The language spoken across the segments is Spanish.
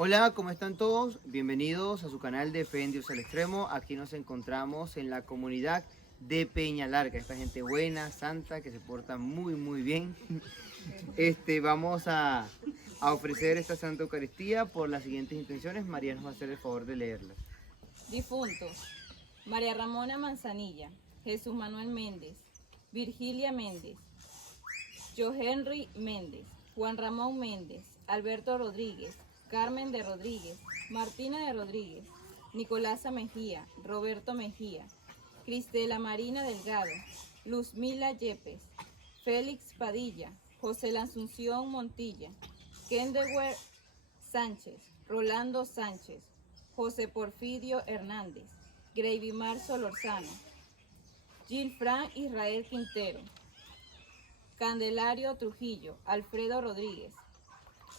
Hola, ¿cómo están todos? Bienvenidos a su canal de Fe en Dios al Extremo. Aquí nos encontramos en la comunidad de Peña Larga. Esta gente buena, santa, que se porta muy bien. Vamos a ofrecer esta Santa Eucaristía por las siguientes intenciones. María nos va a hacer el favor de leerlas. Difuntos: María Ramona Manzanilla, Jesús Manuel Méndez, Virgilia Méndez, Jo Henry Méndez, Juan Ramón Méndez, Alberto Rodríguez, Carmen de Rodríguez, Martina de Rodríguez, Nicolasa Mejía, Roberto Mejía, Cristela Marina Delgado, Luzmila Yepes, Félix Padilla, José la Asunción Montilla, Kendewer Sánchez, Rolando Sánchez, José Porfirio Hernández, Greivimar Solorzano, Gilfran Israel Quintero, Candelario Trujillo, Alfredo Rodríguez.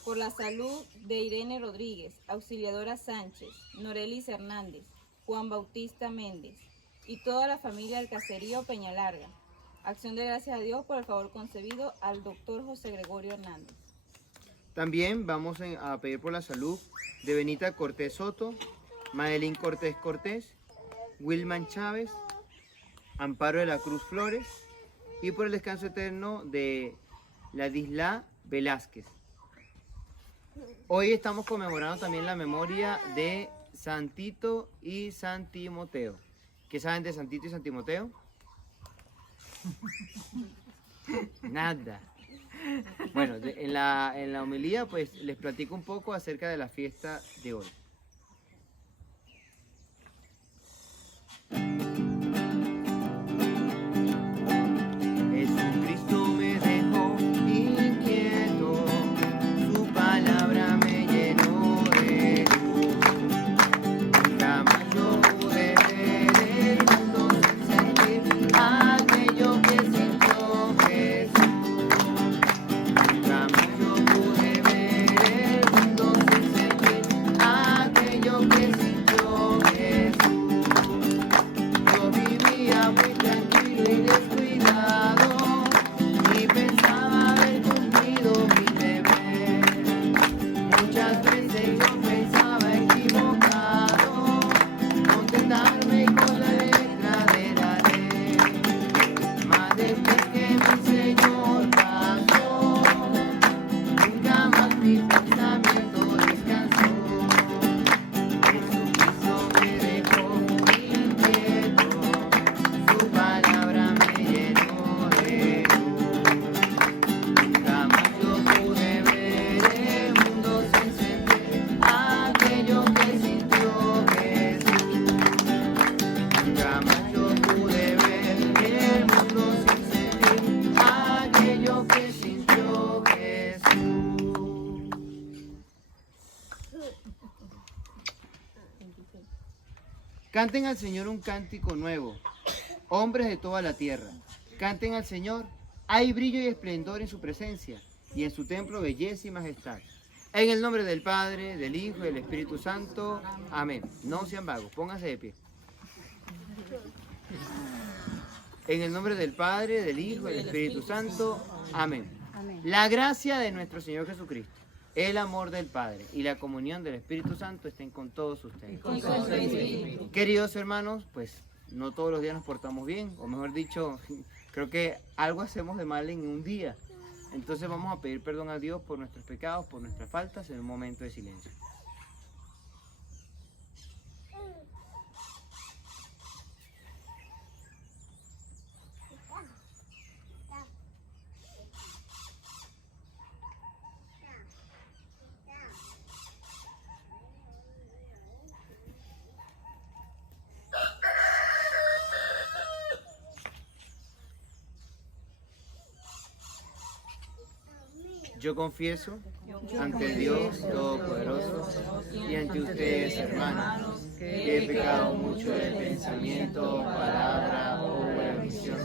Por la salud de Irene Rodríguez, Auxiliadora Sánchez, Norelis Hernández, Juan Bautista Méndez y toda la familia del caserío Peña Larga. Acción de gracias a Dios por el favor concebido al doctor José Gregorio Hernández. También vamos a pedir por la salud de Benita Cortés Soto, Madeline Cortés Cortés, Wilman Chávez, Amparo de la Cruz Flores y por el descanso eterno de Ladisla Velázquez. Hoy estamos conmemorando también la memoria de Santito y San Timoteo. ¿Qué saben de Santito y San Timoteo? Nada. Bueno, en la homilía pues les platico un poco acerca de la fiesta de hoy. Jesucristo me dejó inquieto, su palabra me llenó de luz. Jamás yo pude ver el mundo sin sentir aquello que sintió Jesús. Jamás yo pude ver el mundo sin sentir aquello que sintió Jesús. Yo vivía muy tranquilo y descuidado y pensaba haber cumplido mi deber. Muchas veces yo pensaba equivocado, contentarme con la letra de la ley. Mas después que mi Señor pasó, nunca más mi pensamiento descansó. Jesucristo me dejó inquieto, su palabra me llenó de luz. Jamás yo pude ver el mundo sin sentir aquello que sintió Jesús. Jamás yo pude ver el mundo sin sentir aquello que sintió Jesús. Canten al Señor un cántico nuevo, hombres de toda la tierra. Canten al Señor, hay brillo y esplendor en su presencia, y en su templo belleza y majestad. En el nombre del Padre, del Hijo y del Espíritu Santo. Amén. No sean vagos, pónganse de pie. En el nombre del Padre, del Hijo y del Espíritu Santo. Amén. La gracia de nuestro Señor Jesucristo, el amor del Padre y la comunión del Espíritu Santo estén con todos ustedes. Queridos hermanos, pues no todos los días nos portamos bien, o mejor dicho, creo que algo hacemos de mal en un día. Entonces vamos a pedir perdón a Dios por nuestros pecados, por nuestras faltas, en un momento de silencio. Yo confieso ante Dios Todopoderoso y ante ustedes, hermanos, que he pecado mucho de pensamiento, palabra, obra, omisión,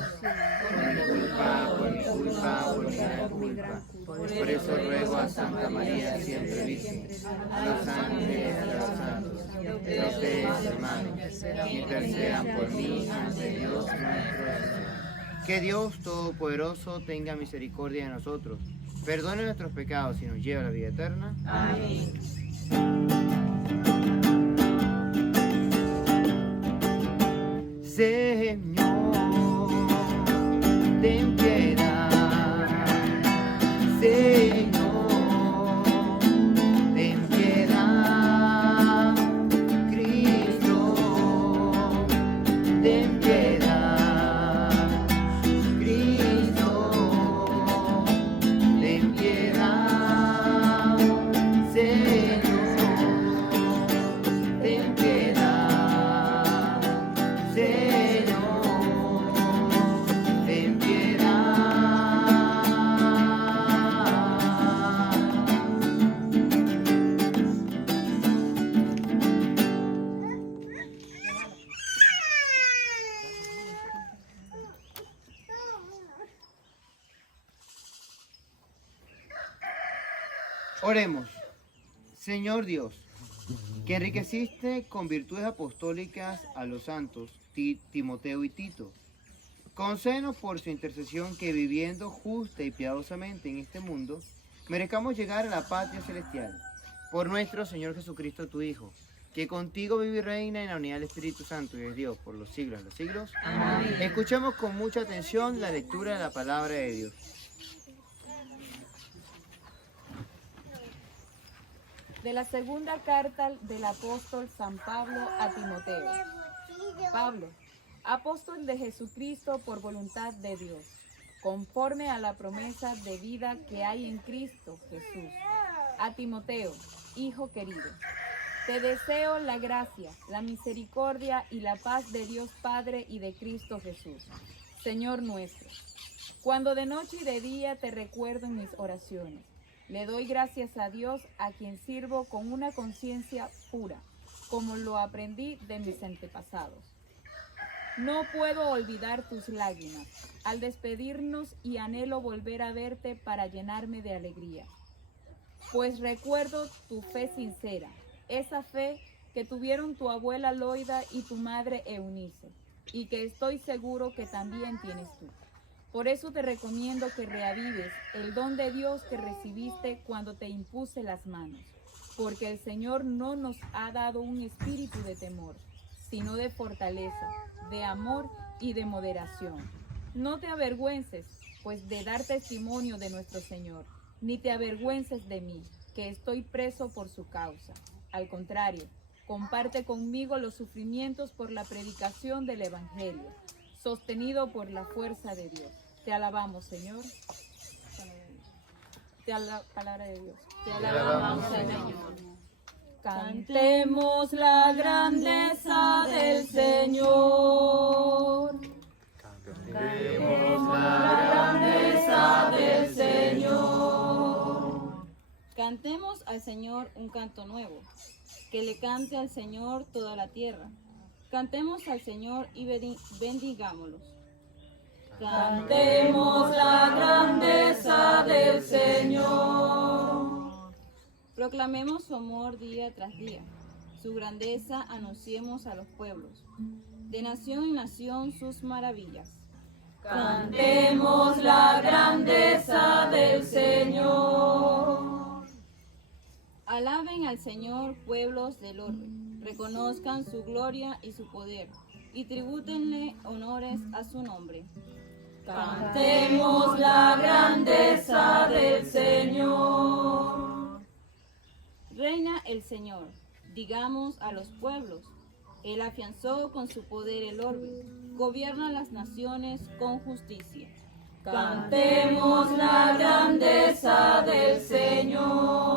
por mi culpa. Por eso ruego a Santa María, siempre Virgen, a los ángeles, a los santos, y a ustedes, hermanos, que intercedan por mí ante Dios nuestro Señor. Que Dios Todopoderoso tenga misericordia de nosotros, perdone nuestros pecados y nos lleve a la vida eterna. Amén. Señor, ten piedad. Señor, ten piedad. Cristo, ten piedad. Cristo, ten piedad. Señor, ten piedad. Señor, ten Oremos. Señor Dios, que enriqueciste con virtudes apostólicas a los santos Timoteo y Tito, concédenos por su intercesión que viviendo justa y piadosamente en este mundo, merezcamos llegar a la patria celestial. Por nuestro Señor Jesucristo, tu Hijo, que contigo vive y reina en la unidad del Espíritu Santo y es Dios por los siglos de los siglos. Amén. Escuchemos con mucha atención la lectura de la palabra de Dios. De la segunda carta del apóstol San Pablo a Timoteo. Pablo, apóstol de Jesucristo por voluntad de Dios, conforme a la promesa de vida que hay en Cristo Jesús. A Timoteo, hijo querido, te deseo la gracia, la misericordia y la paz de Dios Padre y de Cristo Jesús, Señor nuestro. Cuando de noche y de día te recuerdo en mis oraciones, le doy gracias a Dios, a quien sirvo con una conciencia pura, como lo aprendí de mis antepasados. No puedo olvidar tus lágrimas al despedirnos y anhelo volver a verte para llenarme de alegría. Pues recuerdo tu fe sincera, esa fe que tuvieron tu abuela Loida y tu madre Eunice, y que estoy seguro que también tienes tú. Por eso te recomiendo que reavives el don de Dios que recibiste cuando te impuse las manos, porque el Señor no nos ha dado un espíritu de temor, sino de fortaleza, de amor y de moderación. No te avergüences, pues, de dar testimonio de nuestro Señor, ni te avergüences de mí, que estoy preso por su causa. Al contrario, comparte conmigo los sufrimientos por la predicación del Evangelio, sostenido por la fuerza de Dios. Te alabamos, Señor. Palabra de Dios. Te alabamos, Señor. Cantemos la grandeza del Señor. Cantemos la grandeza del Señor. Cantemos al Señor un canto nuevo. Que le cante al Señor toda la tierra. Cantemos al Señor y bendigámoslo. Cantemos la grandeza del Señor. Proclamemos su amor día tras día. Su grandeza anunciemos a los pueblos. De nación en nación sus maravillas. Cantemos la grandeza del Señor. Alaben al Señor pueblos del orbe. Reconozcan su gloria y su poder. Y tribútenle honores a su nombre. Cantemos la grandeza del Señor. Reina el Señor, digamos a los pueblos. Él afianzó con su poder el orbe, gobierna las naciones con justicia. Cantemos la grandeza del Señor.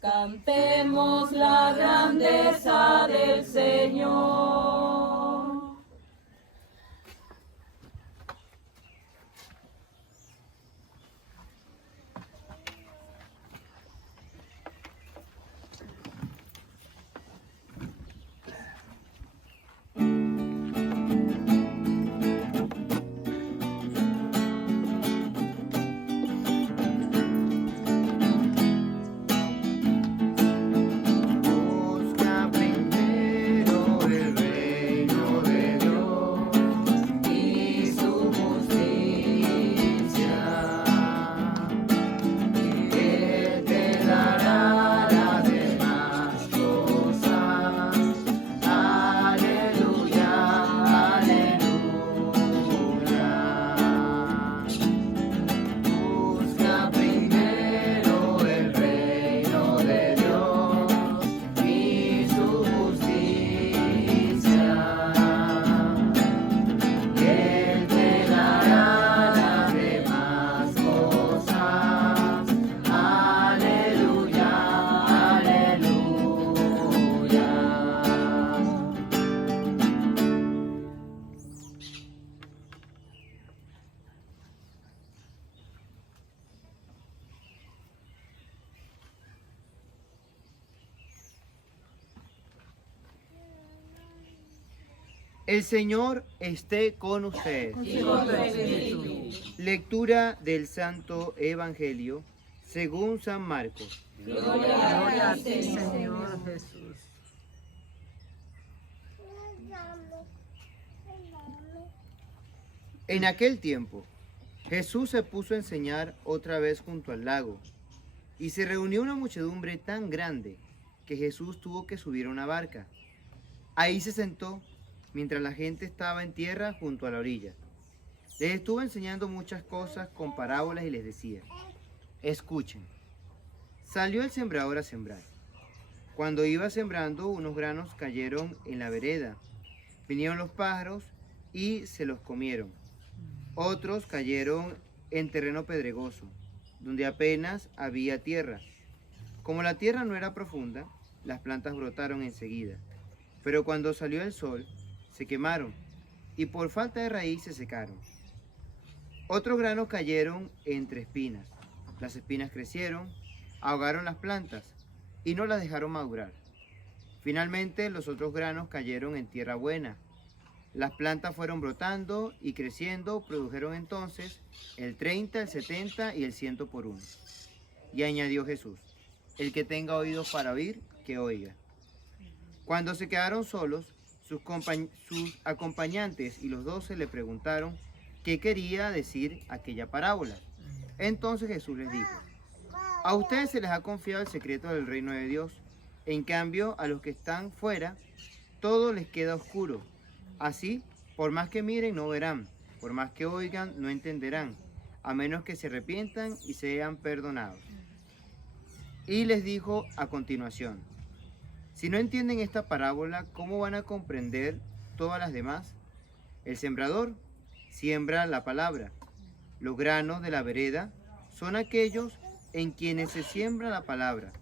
Cantemos la grandeza del Señor. Busca primero el reino El Señor esté con ustedes. Lectura del Santo Evangelio según San Marcos. Gloria a ti, Señor Jesús. En aquel tiempo, Jesús se puso a enseñar otra vez junto al lago, y se reunió una muchedumbre tan grande que Jesús tuvo que subir a una barca. Ahí se sentó, mientras la gente estaba en tierra junto a la orilla. Les estuvo enseñando muchas cosas con parábolas y les decía: escuchen. Salió el sembrador a sembrar. Cuando iba sembrando, unos granos cayeron en la vereda. Vinieron los pájaros y se los comieron. Otros cayeron en terreno pedregoso, donde apenas había tierra. Como la tierra no era profunda, las plantas brotaron enseguida. Pero cuando salió el sol, se quemaron y por falta de raíz se secaron. Otros granos cayeron entre espinas. Las espinas crecieron, ahogaron las plantas y no las dejaron madurar. Finalmente los otros granos cayeron en tierra buena. Las plantas fueron brotando y creciendo, produjeron entonces el 30, el 70 y el 100 por uno. Y añadió Jesús: el que tenga oídos para oír, que oiga. Cuando se quedaron solos, sus acompañantes y los 12 le preguntaron qué quería decir aquella parábola. Entonces Jesús les dijo: a ustedes se les ha confiado el secreto del reino de Dios. En cambio, a los que están fuera, todo les queda oscuro. Así, por más que miren, no verán, por más que oigan, no entenderán, a menos que se arrepientan y sean perdonados. Y les dijo a continuación: si no entienden esta parábola, ¿cómo van a comprender todas las demás? El sembrador siembra la palabra. Los granos de la vereda son aquellos en quienes se siembra la palabra,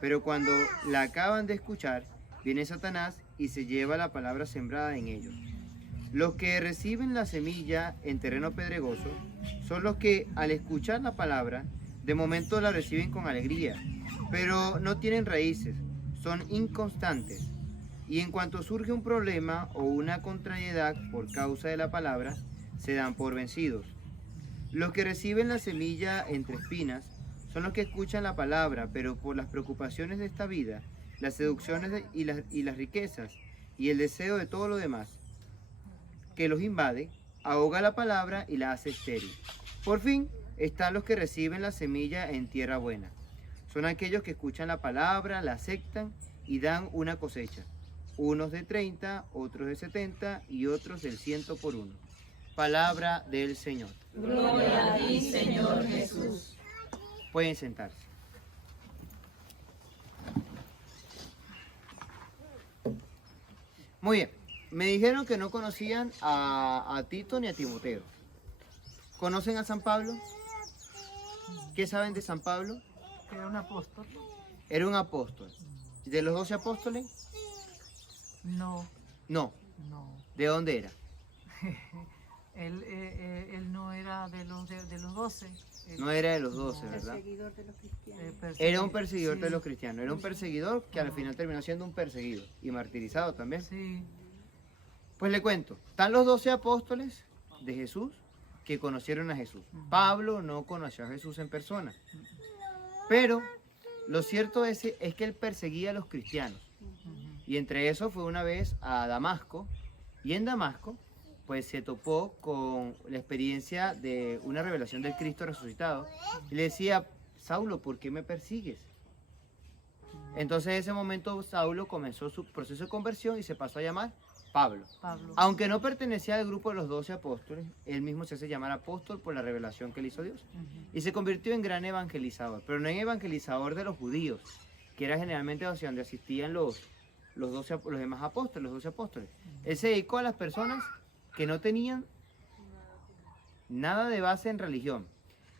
pero cuando la acaban de escuchar, viene Satanás y se lleva la palabra sembrada en ellos. Los que reciben la semilla en terreno pedregoso son los que, al escuchar la palabra, de momento la reciben con alegría, pero no tienen raíces, son inconstantes, y en cuanto surge un problema o una contrariedad por causa de la palabra, se dan por vencidos. Los que reciben la semilla entre espinas son los que escuchan la palabra, pero por las preocupaciones de esta vida, las seducciones y las riquezas y el deseo de todo lo demás que los invade, ahoga la palabra y la hace estéril. Por fin están los que reciben la semilla en tierra buena. Son aquellos que escuchan la palabra, la aceptan y dan una cosecha. Unos de 30, otros de 70 y otros del 100 por uno. Palabra del Señor. Gloria a ti, Señor Jesús. Pueden sentarse. Muy bien. Me dijeron que no conocían a Tito ni a Timoteo. ¿Conocen a San Pablo? ¿Qué saben de San Pablo? Que era un apóstol. Era un apóstol. ¿De los 12 apóstoles? No, No. no. ¿De dónde era? Él no era de los 12. No era de los 12, ¿verdad? Era un perseguidor de los cristianos. Era un perseguidor que al final terminó siendo un perseguido y martirizado también. Sí. Pues le cuento, están los 12 apóstoles de Jesús que conocieron a Jesús. Pablo no conoció a Jesús en persona, pero lo cierto es que él perseguía a los cristianos. Y entre eso fue una vez a Damasco, y en Damasco pues se topó con la experiencia de una revelación del Cristo resucitado. Y le decía: Saulo, ¿por qué me persigues? Entonces en ese momento Saulo comenzó su proceso de conversión y se pasó a llamar Pablo. Aunque no pertenecía al grupo de los 12 apóstoles, él mismo se hace llamar apóstol por la revelación que le hizo Dios. Y se convirtió en gran evangelizador, pero no en evangelizador de los judíos, que era generalmente hacia donde asistían los demás apóstoles, los 12 apóstoles. Él se dedicó a las personas que no tenían nada de base en religión.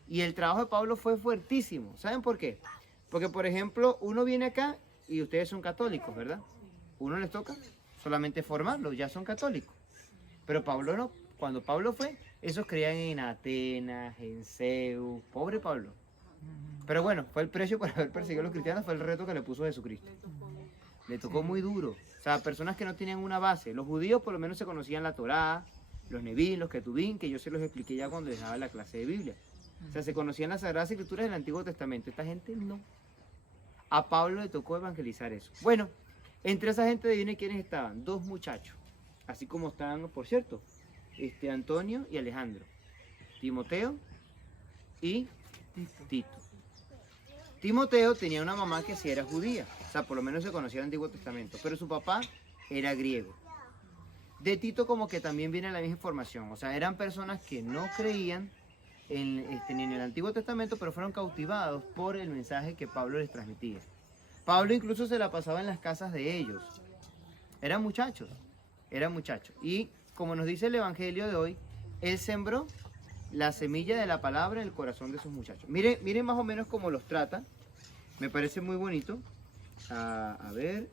Y el trabajo de Pablo fue fuertísimo. ¿Saben por qué? Porque, por ejemplo, uno viene acá y ustedes son católicos, ¿verdad? Uno les toca solamente formarlos, ya son católicos. Pero Pablo no. Cuando Pablo fue, esos creían en Atenas, en Zeus. Pobre Pablo. Pero bueno, fue el precio por haber perseguido a los cristianos, fue el reto que le puso Jesucristo. Le tocó muy duro. sea, personas que no tenían una base. Los judíos por lo menos se conocían la Torá, los Nevi'im, los Ketubim, que yo se los expliqué ya cuando les daba la clase de Biblia. O sea, se conocían las Sagradas Escrituras del Antiguo Testamento. Esta gente no. A Pablo le tocó evangelizar eso. Bueno, entre esa gente de viene quiénes estaban, 2 muchachos, así como estaban, por cierto, Antonio y Alejandro, Timoteo y Tito. Timoteo tenía una mamá que sí era judía, o sea, por lo menos se conocía el Antiguo Testamento, pero su papá era griego. De Tito como que también viene la misma información, o sea, eran personas que no creían ni en el Antiguo Testamento, pero fueron cautivados por el mensaje que Pablo les transmitía. Pablo incluso se la pasaba en las casas de ellos. Eran muchachos. Y como nos dice el Evangelio de hoy, él sembró la semilla de la palabra en el corazón de esos muchachos. Miren más o menos cómo los trata. Me parece muy bonito. A ver.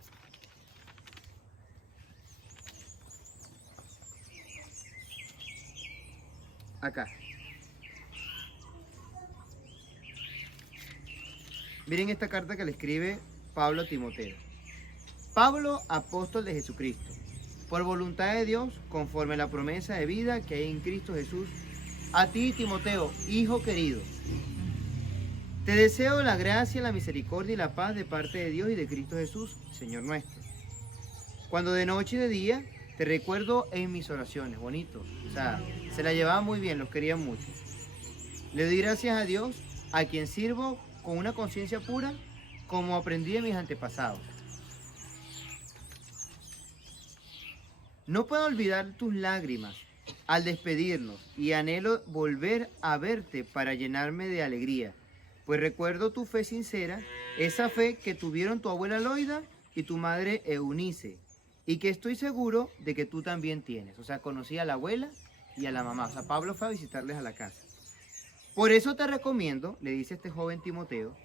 Acá. Miren esta carta que le escribe Pablo a Timoteo. Pablo, apóstol de Jesucristo, por voluntad de Dios, conforme a la promesa de vida que hay en Cristo Jesús, a ti, Timoteo, hijo querido, te deseo la gracia, la misericordia y la paz de parte de Dios y de Cristo Jesús, Señor nuestro. Cuando de noche y de día te recuerdo en mis oraciones, bonito, o sea, se la llevaban muy bien, los querían mucho. Le doy gracias a Dios, a quien sirvo con una conciencia pura, como aprendí de mis antepasados. No puedo olvidar tus lágrimas al despedirnos y anhelo volver a verte para llenarme de alegría, pues recuerdo tu fe sincera, esa fe que tuvieron tu abuela Loida y tu madre Eunice, y que estoy seguro de que tú también tienes. O sea, conocí a la abuela y a la mamá. O sea, Pablo fue a visitarles a la casa. Por eso te recomiendo, le dice este joven Timoteo,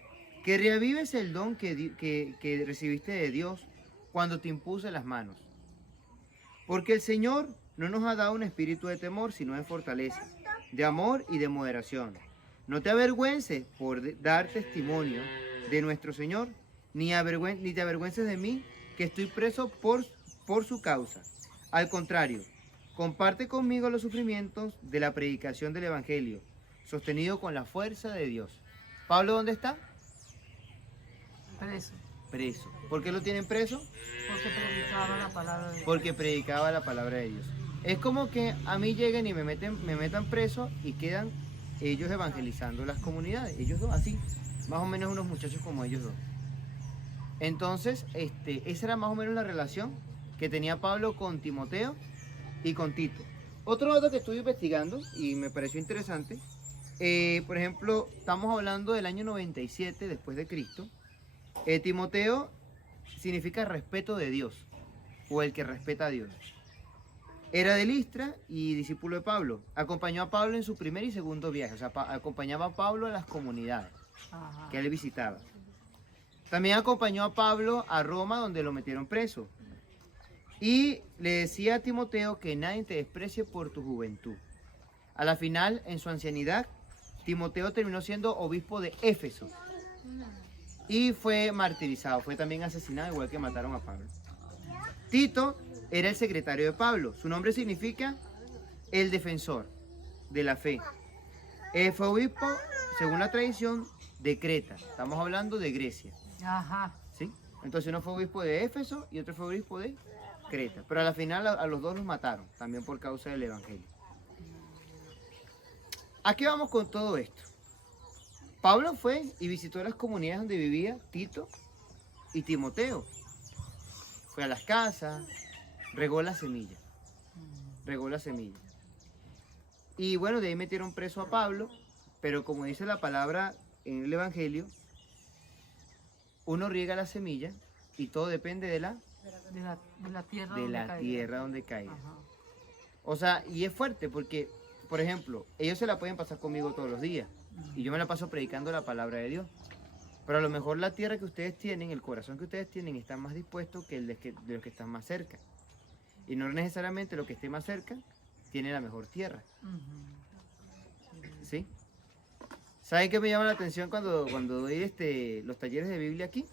que reavives el don que recibiste de Dios cuando te impuse las manos. Porque el Señor no nos ha dado un espíritu de temor, sino de fortaleza, de amor y de moderación. No te avergüences por dar testimonio de nuestro Señor, ni te avergüences de mí, que estoy preso por su causa. Al contrario, comparte conmigo los sufrimientos de la predicación del Evangelio, sostenido con la fuerza de Dios. ¿Pablo dónde está? Preso. Preso. ¿Por qué lo tienen preso? Porque predicaba la palabra de Dios. Porque predicaba la palabra de Dios. Es como que a mí lleguen y me metan preso y quedan ellos evangelizando las comunidades. Ellos dos, así, más o menos unos muchachos como ellos dos. Entonces, esa era más o menos la relación que tenía Pablo con Timoteo y con Tito. Otro dato que estuve investigando y me pareció interesante, por ejemplo, estamos hablando del año 97 después de Cristo. Timoteo significa respeto de Dios, o el que respeta a Dios. Era de Listra y discípulo de Pablo. Acompañó a Pablo en su primer y segundo viaje, o sea, acompañaba a Pablo a las comunidades que él visitaba. También acompañó a Pablo a Roma, donde lo metieron preso. Y le decía a Timoteo que nadie te desprecie por tu juventud. A la final, en su ancianidad, Timoteo terminó siendo obispo de Éfeso. Y fue martirizado, fue también asesinado, igual que mataron a Pablo. Tito era el secretario de Pablo. Su nombre significa el defensor de la fe. Fue obispo, según la tradición, de Creta. Estamos hablando de Grecia. Ajá. ¿Sí? Entonces uno fue obispo de Éfeso y otro fue obispo de Creta. Pero a la final a los dos los mataron, también por causa del Evangelio. ¿A qué vamos con todo esto? Pablo fue y visitó las comunidades donde vivía Tito y Timoteo. Fue a las casas, regó la semilla. Y bueno, de ahí metieron preso a Pablo, pero como dice la palabra en el Evangelio, uno riega la semilla y todo depende de la tierra donde caiga. Ajá. O sea, y es fuerte porque, por ejemplo, ellos se la pueden pasar conmigo todos los días y yo me la paso predicando la palabra de Dios. Pero a lo mejor la tierra que ustedes tienen, el corazón que ustedes tienen, está más dispuesto que el de los que están más cerca. Y no necesariamente lo que esté más cerca tiene la mejor tierra. ¿Sí? ¿Saben qué me llama la atención cuando doy los talleres de Biblia aquí?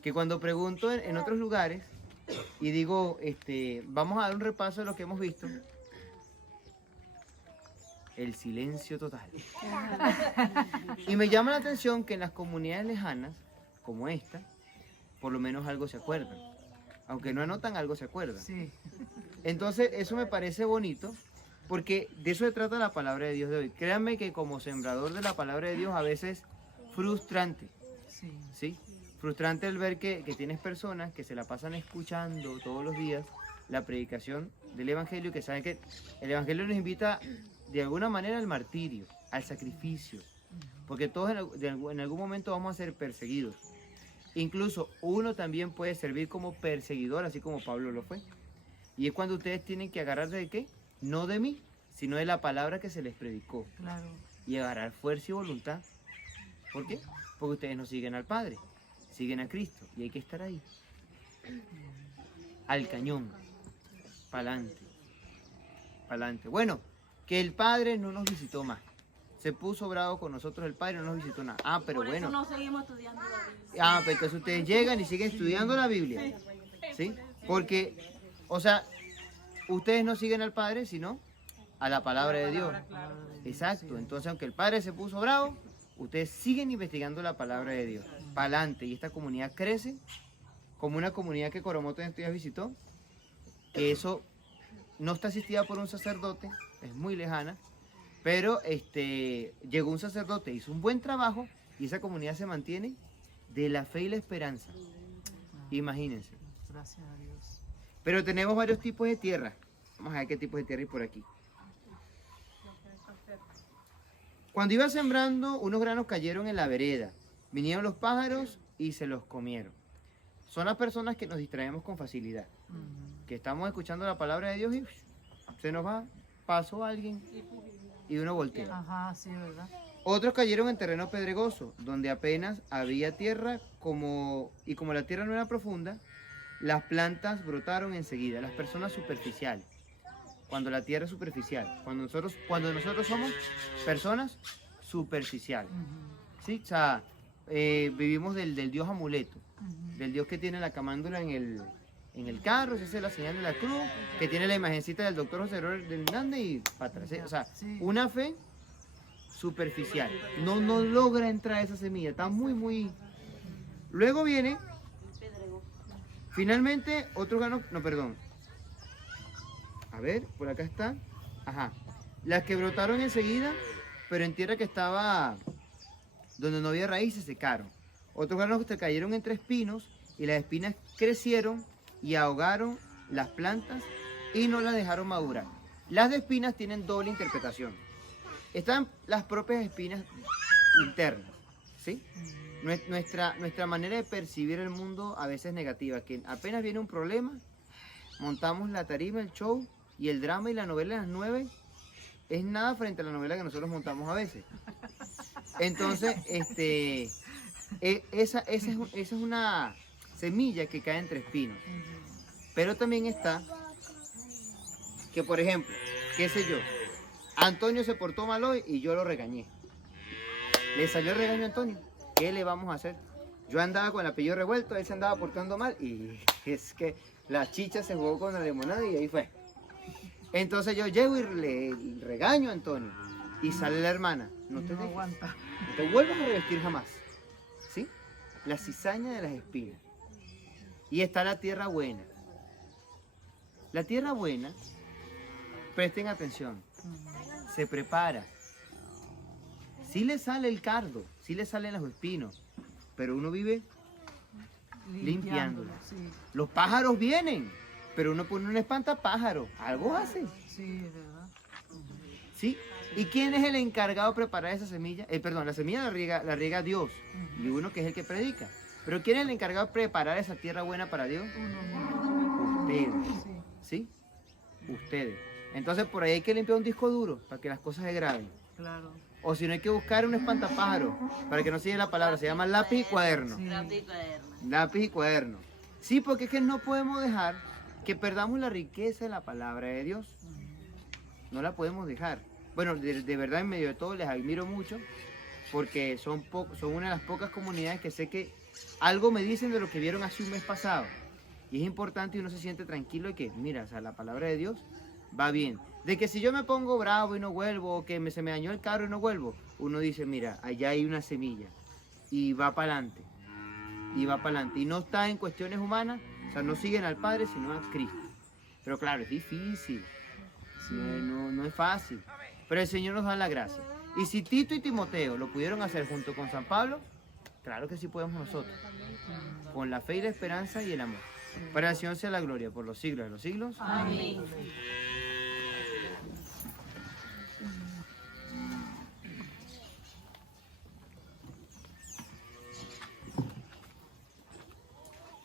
Que cuando pregunto en otros lugares y digo, vamos a dar un repaso de lo que hemos visto. El silencio total. Y me llama la atención que en las comunidades lejanas, como esta, por lo menos algo se acuerdan. Aunque no anotan, algo se acuerdan. Sí. Entonces, eso me parece bonito, porque de eso se trata la palabra de Dios de hoy. Créanme que como sembrador de la palabra de Dios, a veces frustrante, Sí. ¿sí? Frustrante el ver que tienes personas que se la pasan escuchando todos los días la predicación del Evangelio, que saben que el Evangelio nos invita de alguna manera al martirio, al sacrificio, porque todos en algún momento vamos a ser perseguidos. Incluso uno también puede servir como perseguidor, así como Pablo lo fue. Y es cuando ustedes tienen que agarrar de qué, no de mí, sino de la palabra que se les predicó, Claro. y agarrar fuerza y voluntad. ¿Por qué? Porque ustedes no siguen al Padre, siguen a Cristo, y hay que estar ahí, al cañón, pa'lante, pa'lante. Bueno, que el Padre no nos visitó más. Se puso bravo con nosotros el Padre, no nos visitó nada. Ah, pero Por bueno. eso no seguimos estudiando la Biblia. Ah, pero entonces ustedes llegan y siguen estudiando la Biblia. ¿Sí? Porque, o sea, ustedes no siguen al Padre, sino a la palabra de Dios. Exacto. Entonces, aunque el Padre se puso bravo, ustedes siguen investigando la palabra de Dios. Para adelante. Y esta comunidad crece como una comunidad que Coromoto en estos días visitó. Que eso no está asistida por un sacerdote, es muy lejana. Pero llegó un sacerdote, hizo un buen trabajo y esa comunidad se mantiene de la fe y la esperanza. Imagínense. Gracias a Dios. Pero tenemos varios tipos de tierra. Vamos a ver qué tipos de tierra hay por aquí. Cuando iba sembrando, unos granos cayeron en la vereda. Vinieron los pájaros y se los comieron. Son las personas que nos distraemos con facilidad. Que estamos escuchando la palabra de Dios y se nos va, pasó alguien y uno voltea. Ajá, sí, ¿verdad? Otros cayeron en terreno pedregoso, donde apenas había tierra, como la tierra no era profunda, las plantas brotaron enseguida. Las personas superficiales, cuando la tierra es superficial, cuando nosotros somos personas superficiales, ¿sí? O sea, vivimos del Dios amuleto, del Dios que tiene la camándula en el carro, esa es la señal de la cruz, que tiene la imagencita del doctor José Robert Hernández y para atrás. O sea, Sí. una fe superficial. No logra entrar esa semilla, está muy. Luego viene, finalmente, otro grano, no, perdón. A ver, por acá está. Ajá. Las que brotaron enseguida, pero en tierra que estaba, donde no había raíz, se secaron. Otros granos que cayeron entre espinos y las espinas crecieron y ahogaron las plantas y no las dejaron madurar. Las de espinas tienen doble interpretación. Están las propias espinas internas, ¿sí? Nuestra manera de percibir el mundo a veces es negativa, que apenas viene un problema, montamos la tarima, el show y el drama y la novela a las 9 es nada frente a la novela que nosotros montamos a veces. Entonces, esa es una semilla que cae entre espinos. Pero también está que, por ejemplo, qué sé yo, Antonio se portó mal hoy y yo lo regañé. Le salió el regaño a Antonio. ¿Qué le vamos a hacer? Yo andaba con el apellido revuelto, él se andaba portando mal y es que la chicha se jugó con la limonada y ahí fue. Entonces yo llego y le regaño a Antonio y sale la hermana. No te dejes, aguanta. no te vuelvas a revestir jamás. ¿Sí? La cizaña de las espinas. Y está la tierra buena. La tierra buena, presten atención, se prepara. Sí le sale el cardo, sí le salen los espinos, pero uno vive limpiándola. Sí, Los pájaros vienen, pero uno pone un espantapájaro, algo hace. sí, es verdad. ¿Sí? ¿Y quién es el encargado de preparar esa semilla? Perdón, la semilla la riega Dios y uno que es el que predica. Pero ¿quién es el encargado de preparar esa tierra buena para Dios? Ustedes. Sí, ¿Sí? Ustedes. Entonces por ahí hay que limpiar un disco duro para que las cosas se graben. claro. O si no hay que buscar un espantapájaro para que no se lleve la palabra, se llama lápiz y cuaderno. Sí. Lápiz y cuaderno. Lápiz y cuaderno. Sí, porque es que no podemos dejar que perdamos la riqueza de la palabra de Dios. No la podemos dejar. Bueno, de verdad en medio de todo les admiro mucho porque son una de las pocas comunidades que sé que algo me dicen de lo que vieron hace un mes pasado. Y es importante y uno se siente tranquilo de que, mira, o sea, la palabra de Dios va bien. De que si yo me pongo bravo y no vuelvo, o que se me dañó el carro y no vuelvo, uno dice, mira, allá hay una semilla y va para adelante. Y va para adelante. Y no está en cuestiones humanas, o sea, no siguen al Padre, sino a Cristo. Pero claro, es difícil, sí, no es fácil. Pero el Señor nos da la gracia. Y si Tito y Timoteo lo pudieron hacer junto con San Pablo, claro que sí podemos nosotros. Con la fe y la esperanza y el amor. Para el Señor sea la gloria por los siglos de los siglos. Amén.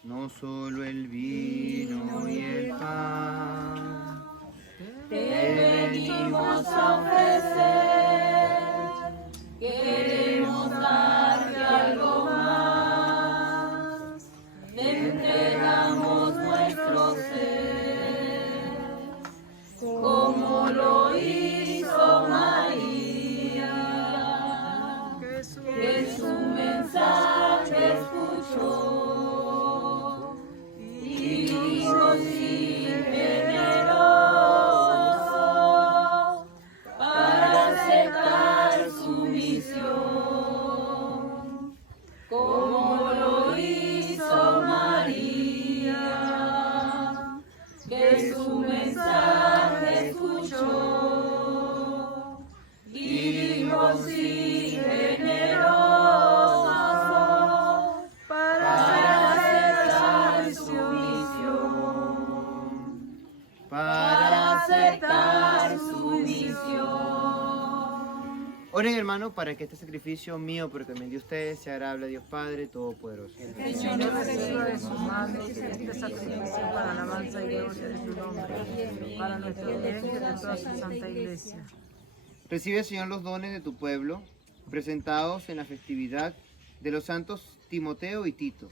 No solo el vino y el pan, Te venimos a ofrecer, queremos darte algo más, te entregamos nuestro ser, como lo hizo María, que su mensaje escuchó. Oren, hermanos, para que este sacrificio mío, pero también de ustedes, sea agradable a Dios Padre Todopoderoso. El Señor reciba de sus manos este sacrificio para alabanza y gloria de su nombre, para nuestro bien y de toda su santa iglesia. Recibe, Señor, los dones de tu pueblo, presentados en la festividad de los santos Timoteo y Tito,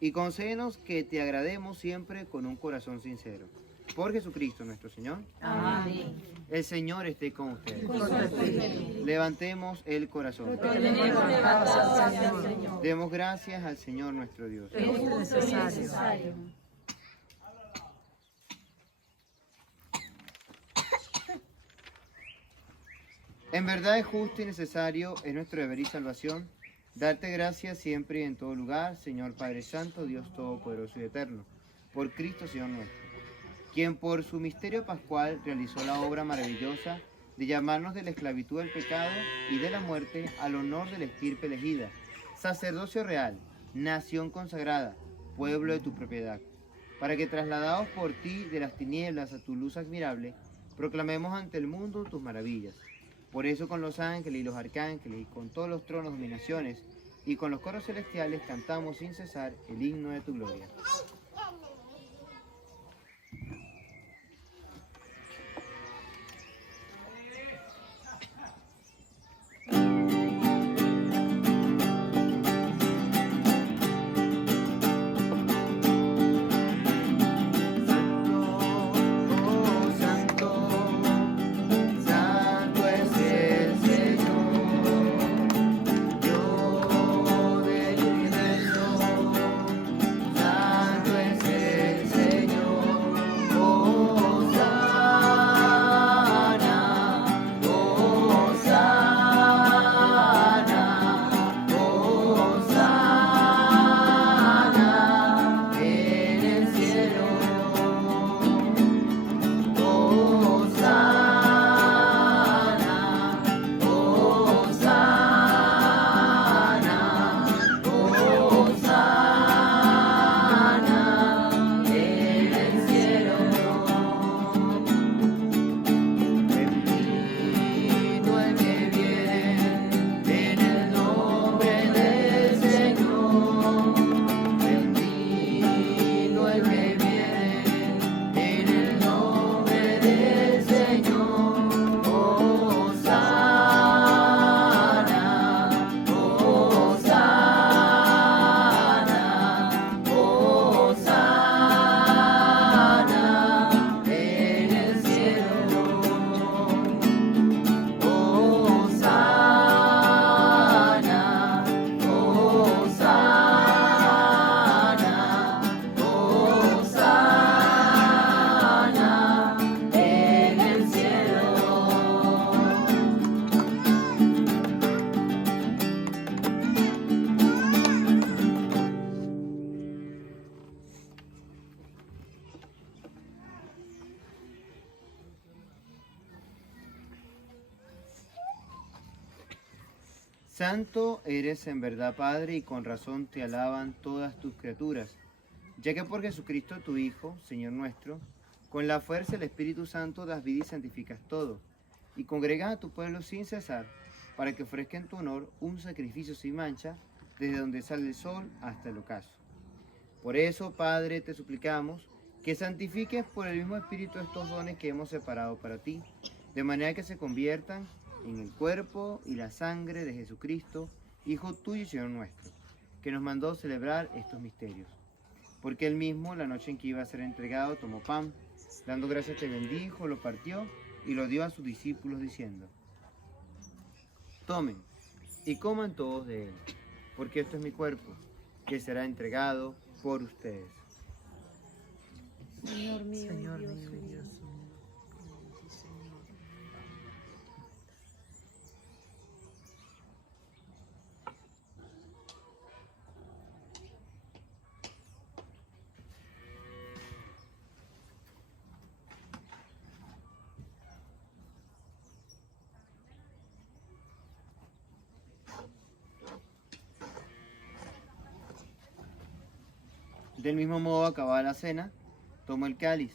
y concédenos que te agrademos siempre con un corazón sincero. Por Jesucristo nuestro Señor. Amén. El Señor esté con ustedes. Levantemos el corazón. Demos gracias al Señor nuestro Dios. Es necesario. En verdad es justo y necesario, es nuestro deber y salvación, darte gracias siempre y en todo lugar, Señor Padre Santo, Dios Todopoderoso y Eterno, por Cristo Señor nuestro, quien por su misterio pascual realizó la obra maravillosa de llamarnos de la esclavitud del pecado y de la muerte al honor de la estirpe elegida, sacerdocio real, nación consagrada, pueblo de tu propiedad, para que trasladados por ti de las tinieblas a tu luz admirable, proclamemos ante el mundo tus maravillas. Por eso con los ángeles y los arcángeles y con todos los tronos, dominaciones y con los coros celestiales cantamos sin cesar el himno de tu gloria. Santo Santo eres en verdad, Padre, y con razón te alaban todas tus criaturas, ya que por Jesucristo tu Hijo, Señor nuestro, con la fuerza del Espíritu Santo das vida y santificas todo, y congregas a tu pueblo sin cesar, para que ofrezca en tu honor un sacrificio sin mancha, desde donde sale el sol hasta el ocaso. Por eso, Padre, te suplicamos que santifiques por el mismo Espíritu estos dones que hemos separado para ti, de manera que se conviertan en el cuerpo y la sangre de Jesucristo, Hijo tuyo y Señor nuestro, que nos mandó celebrar estos misterios. Porque él mismo, la noche en que iba a ser entregado, tomó pan, dando gracias te bendijo, lo partió y lo dio a sus discípulos diciendo: tomen y coman todos de él, porque esto es mi cuerpo, que será entregado por ustedes. Señor mío y Dios mío. Del mismo modo, acabada la cena, tomó el cáliz,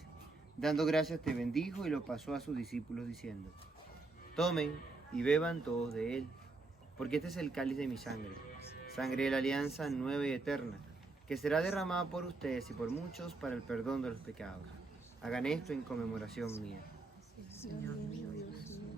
dando gracias te bendijo y lo pasó a sus discípulos diciendo: tomen y beban todos de él, porque este es el cáliz de mi sangre, sangre de la alianza nueva y eterna, que será derramada por ustedes y por muchos para el perdón de los pecados. Hagan esto en conmemoración mía. Señor mío y Dios mío.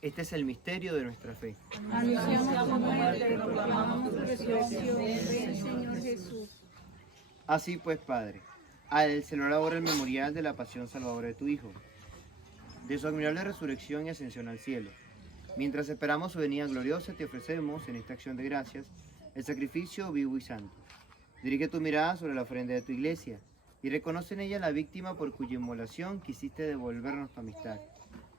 Este es el misterio de nuestra fe. Anunciamos tu muerte, proclamamos tu resurrección. Ven, Señor Jesús. Así pues, Padre, al celebrar ahora el memorial de la pasión salvadora de tu Hijo, de su admirable resurrección y ascensión al cielo, mientras esperamos su venida gloriosa, te ofrecemos en esta acción de gracias el sacrificio vivo y santo. Dirige tu mirada sobre la ofrenda de tu iglesia y reconoce en ella la víctima por cuya inmolación quisiste devolvernos tu amistad,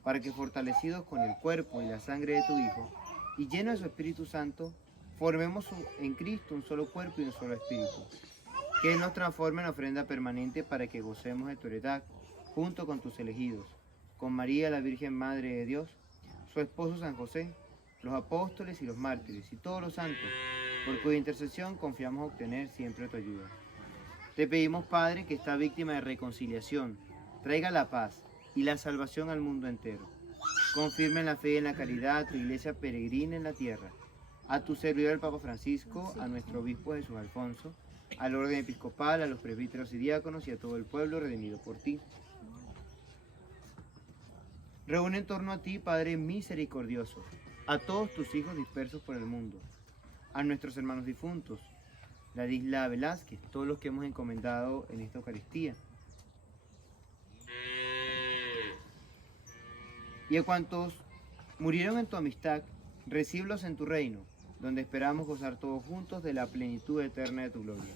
para que fortalecidos con el cuerpo y la sangre de tu Hijo y llenos de su Espíritu Santo, formemos en Cristo un solo cuerpo y un solo espíritu. Que Él nos transforme en ofrenda permanente para que gocemos de tu heredad, junto con tus elegidos, con María, la Virgen Madre de Dios, su esposo San José, los apóstoles y los mártires y todos los santos, por cuya intercesión confiamos obtener siempre tu ayuda. Te pedimos, Padre, que esta víctima de reconciliación traiga la paz y la salvación al mundo entero. Confirma en la fe y en la caridad a tu iglesia peregrina en la tierra, a tu servidor el Papa Francisco, a nuestro obispo Jesús Alfonso, al orden episcopal, a los presbíteros y diáconos y a todo el pueblo redimido por ti. Reúne en torno a ti, Padre misericordioso, a todos tus hijos dispersos por el mundo, a nuestros hermanos difuntos, Ladisla Velázquez, todos los que hemos encomendado en esta Eucaristía, y a cuantos murieron en tu amistad, recíbelos en tu reino, donde esperamos gozar todos juntos de la plenitud eterna de tu gloria.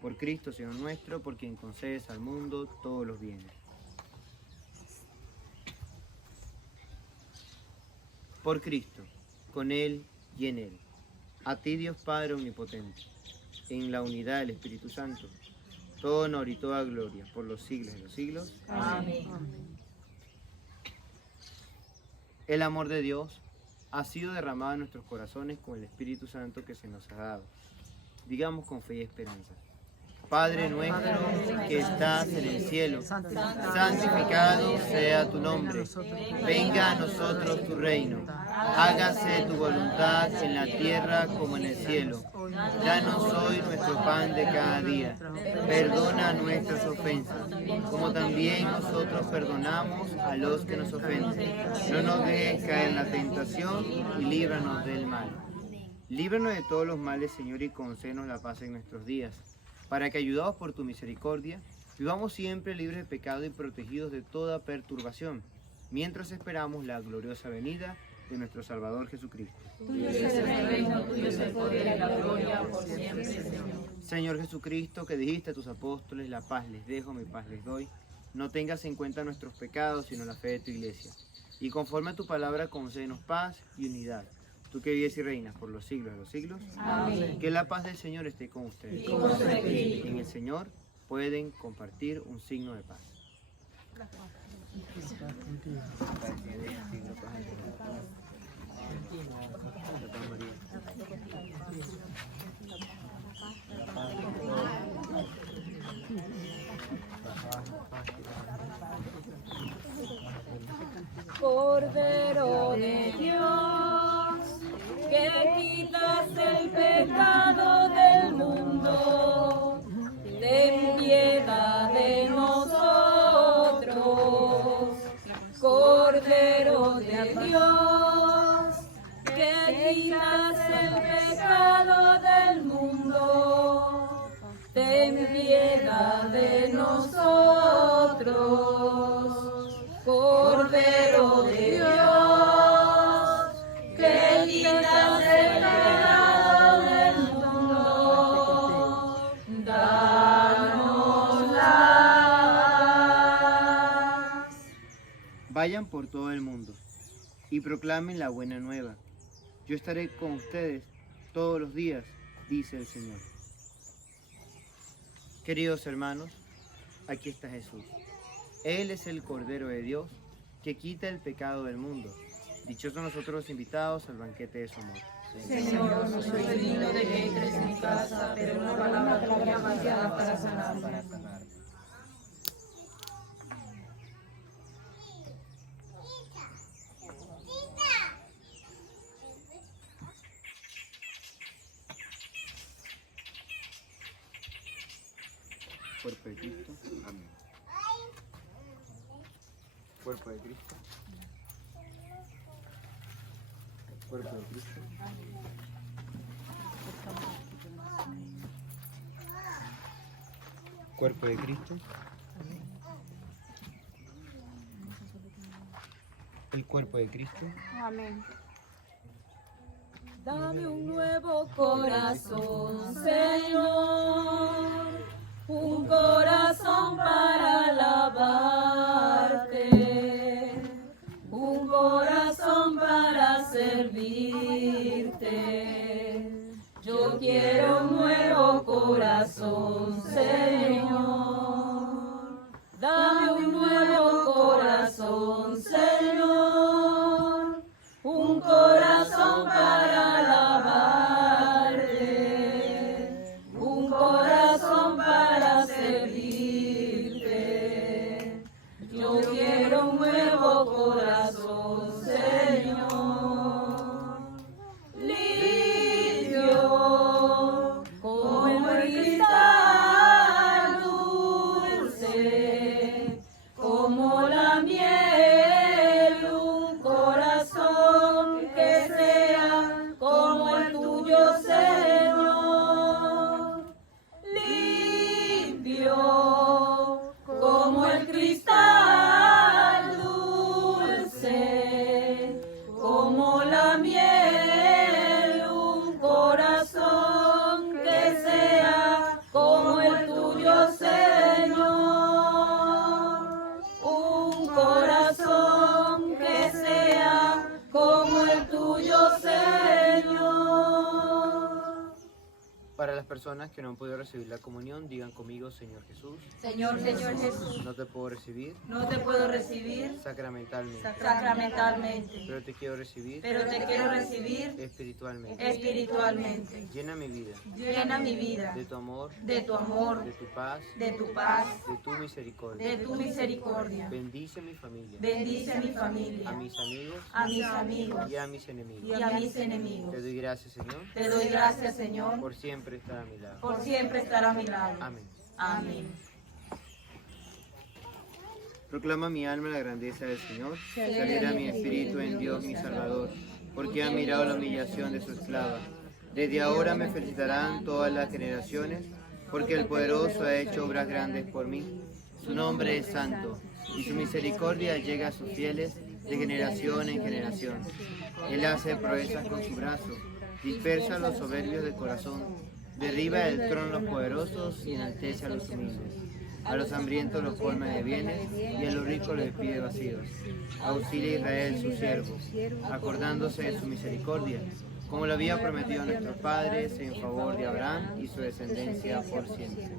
Por Cristo, Señor nuestro, por quien concedes al mundo todos los bienes. Por Cristo, con Él y en Él. A ti, Dios Padre omnipotente, en la unidad del Espíritu Santo, todo honor y toda gloria por los siglos de los siglos. Amén. El amor de Dios ha sido derramado en nuestros corazones con el Espíritu Santo que se nos ha dado. Digamos con fe y esperanza: Padre nuestro que estás en el cielo, santificado sea tu nombre. Venga a nosotros tu reino. Hágase tu voluntad en la tierra como en el cielo. Danos hoy nuestro pan de cada día. Perdona nuestras ofensas, como también nosotros perdonamos a los que nos ofenden. No nos dejes caer en la tentación y líbranos del mal. Líbranos de todos los males, Señor, y concédenos la paz en nuestros días, para que, ayudados por tu misericordia, vivamos siempre libres de pecado y protegidos de toda perturbación, mientras esperamos la gloriosa venida de nuestro Salvador Jesucristo. Tuyo es el reino, tuyo es el poder y la gloria por siempre, Señor. Señor Jesucristo, que dijiste a tus apóstoles, la paz les dejo, mi paz les doy, no tengas en cuenta nuestros pecados, sino la fe de tu iglesia. Y conforme a tu palabra, concédenos paz y unidad. Tú que vives y reinas por los siglos de los siglos. Amén. Que la paz del Señor esté con ustedes. Y con su espíritu. En el Señor pueden compartir un signo de paz. Cordero de Dios, que quitas el pecado del mundo, ten piedad de nosotros. Cordero de Dios, que quitas el pecado del mundo, ten piedad de nosotros. Cordero de Dios, que quitas el pecado del mundo, danos la paz. Vayan por todo el mundo y proclamen la buena nueva. Yo estaré con ustedes todos los días, dice el Señor. Queridos hermanos, aquí está Jesús. Él es el Cordero de Dios que quita el pecado del mundo. Dichosos nosotros los invitados al banquete de su amor. Señor, no soy digno de que entres en mi casa, pero una palabra tuya bastada para sanarme. Cuerpo de Cristo. Amén. Cuerpo de Cristo. Cuerpo de Cristo. Cuerpo de Cristo. El cuerpo de Cristo. Amén. Dame un nuevo corazón, Señor, un corazón para alabarte, un corazón para servirte. Yo quiero un nuevo corazón, Señor. Dame un nuevo corazón, Señor, un corazón para alabarte, un corazón para servirte. Yo quiero un nuevo corazón, Señor, limpio como el cristal dulce, como la miel, un corazón que sea como el tuyo, Señor, limpio como el cristal dulce, como la miel, un corazón que sea como el tuyo, Señor, un corazón que sea como el tuyo, Señor. Para las personas que no han podido recibir la comunión, digan conmigo, Señor Jesús, Señor Jesús, no te puedo recibir no te puedo recibir sacramentalmente, sacramentalmente, pero te quiero recibir pero te quiero recibir espiritualmente. espiritualmente. Llena mi vida Llena mi vida de tu amor, de tu amor, de tu paz, de tu paz, de tu misericordia. de tu misericordia. Bendice mi familia, Bendice a mi familia, a mis amigos a mis amigos y a mis enemigos. y a mis enemigos. Te doy gracias, Señor, Te doy gracias, Señor, por siempre estar a mi lado. por siempre estar a mi lado. Amén. Amén. Proclama mi alma la grandeza del Señor, se alegra mi espíritu en Dios mi Salvador, porque ha mirado la humillación de su esclava. Desde ahora me felicitarán todas las generaciones, porque el poderoso ha hecho obras grandes por mí. Su nombre es santo, y su misericordia llega a sus fieles de generación en generación. Él hace proezas con su brazo, dispersa a los soberbios de corazón, derriba del trono a los poderosos y enaltece a los humildes. A los hambrientos los colma de bienes y a los ricos los despide vacíos. Auxilia a Israel su siervo, acordándose de su misericordia, como lo había prometido a nuestros padres en favor de Abraham y su descendencia por siempre.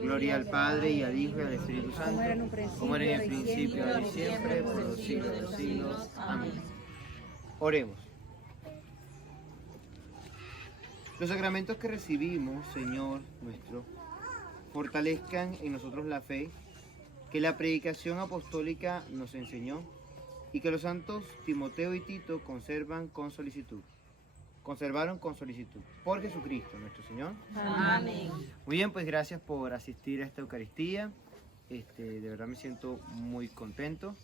Gloria al Padre y al Hijo y al Espíritu Santo, como era en el principio, ahora y siempre, por los siglos de los siglos. Amén. Oremos. Los sacramentos que recibimos, Señor nuestro, fortalezcan en nosotros la fe que la predicación apostólica nos enseñó y que los santos Timoteo y Tito conservaron con solicitud. Por Jesucristo nuestro Señor. Amén. Muy bien, pues gracias por asistir a esta Eucaristía. De verdad me siento muy contento.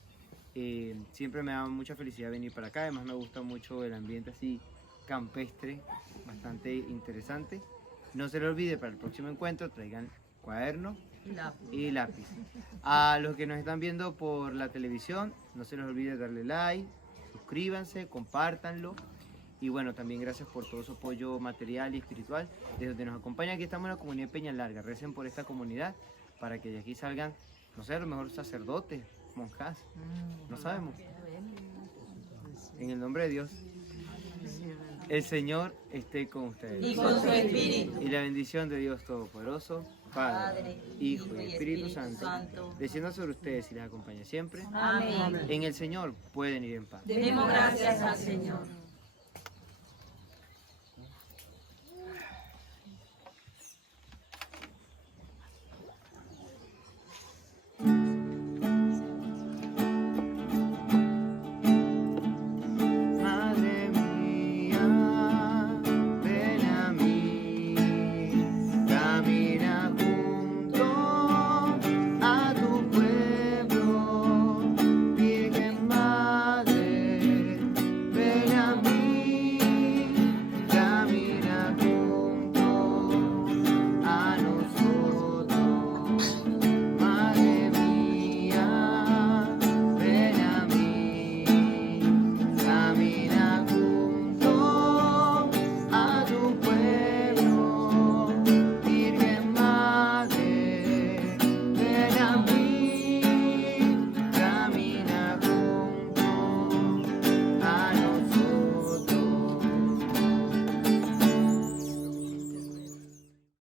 Siempre me da mucha felicidad venir para acá. Además me gusta mucho el ambiente así campestre, bastante interesante. No se les olvide, para el próximo encuentro traigan cuaderno y lápiz. A los que nos están viendo por la televisión, no se les olvide darle like, suscríbanse, compártanlo. Y bueno, también gracias por todo su apoyo material y espiritual desde donde nos acompañan. Aquí estamos en la comunidad de Peña Larga. Recen por esta comunidad para que de aquí salgan, no sé, a lo mejor sacerdotes, monjas, no sabemos. En el nombre de Dios. El Señor esté con ustedes. Y con su espíritu. Y la bendición de Dios Todopoderoso, Padre, Hijo y Espíritu Santo, descienda sobre ustedes y les acompañe siempre. Amén. En el Señor pueden ir en paz. Demos gracias al Señor.